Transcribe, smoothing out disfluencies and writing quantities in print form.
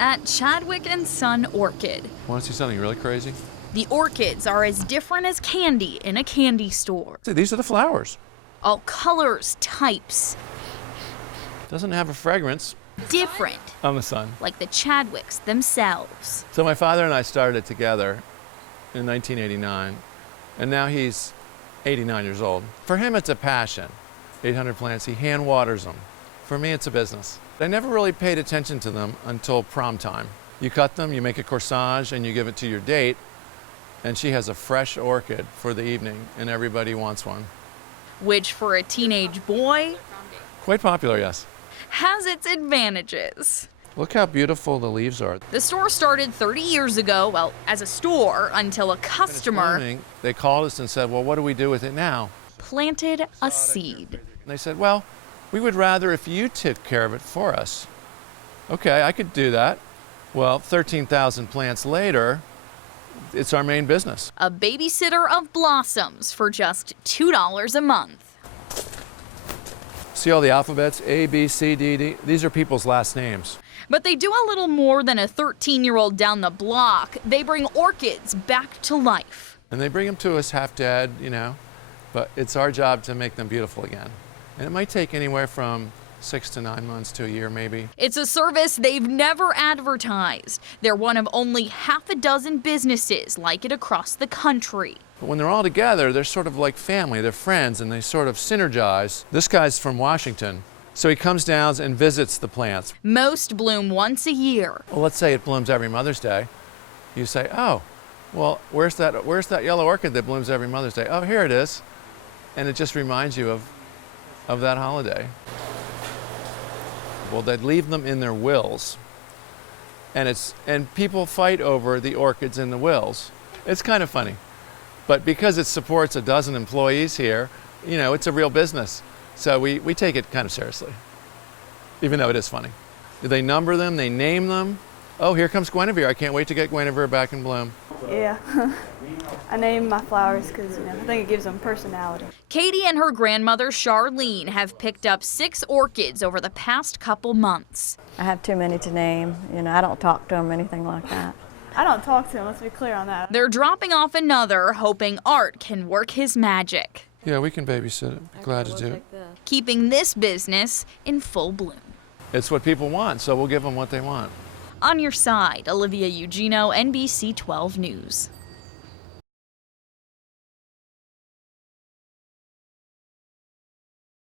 at Chadwick & Son Orchid. Want to see something really crazy? The orchids are as different as candy in a candy store. See, these are the flowers. All colors, types. Doesn't have a fragrance. Different. I'm the son. Like the Chadwicks themselves. So my father and I started it together in 1989, and now he's 89 years old. For him, it's a passion. 800 plants, he hand waters them. For me, it's a business. I never really paid attention to them until prom time. You cut them, you make a corsage, and you give it to your date, and she has a fresh orchid for the evening, and everybody wants one. Which, for a teenage boy, Quite popular, yes. has its advantages. Look how beautiful the leaves are. The store started 30 years ago, well, as a store, until a customer Blooming, they called us and said, well, what do we do with it now? planted a seed. And they said, well, we would rather if you took care of it for us. Okay, I could do that. Well, 13,000 plants later, it's our main business. A babysitter of blossoms for just $2 a month. See all the alphabets, A, B, C, D, D? These are people's last names. But they do a little more than a 13-year-old down the block. They bring orchids back to life. And they bring them to us half dead, you know, but it's our job to make them beautiful again. And it might take anywhere from 6 to 9 months to a year, maybe. It's a service they've never advertised. They're one of only half a dozen businesses like it across the country. But when they're all together, they're sort of like family, they're friends, and they sort of synergize. This guy's from Washington, so he comes down and visits the plants. Most bloom once a year. Well, let's say it blooms every Mother's Day. You say, oh, well, where's that yellow orchid that blooms every Mother's Day? Oh, here it is. And it just reminds you of that holiday. Well, they'd leave them in their wills, and people fight over the orchids in the wills. It's kind of funny, but because it supports a dozen employees here, you know, it's a real business. So we take it kind of seriously, even though it is funny. They number them, they name them. Oh, here comes Guinevere. I can't wait to get Guinevere back in bloom. Yeah, I name my flowers because I think it gives them personality. Katie and her grandmother Charlene have picked up 6 orchids over the past couple months. I have too many to name. You know, I don't talk to them, anything like that. I don't talk to them, let's be clear on that. They're dropping off another, hoping Art can work his magic. Yeah, we can babysit it. Glad to do it. Keeping this business in full bloom. It's what people want, so we'll give them what they want. On your side, Olivia Ugino, NBC 12 News.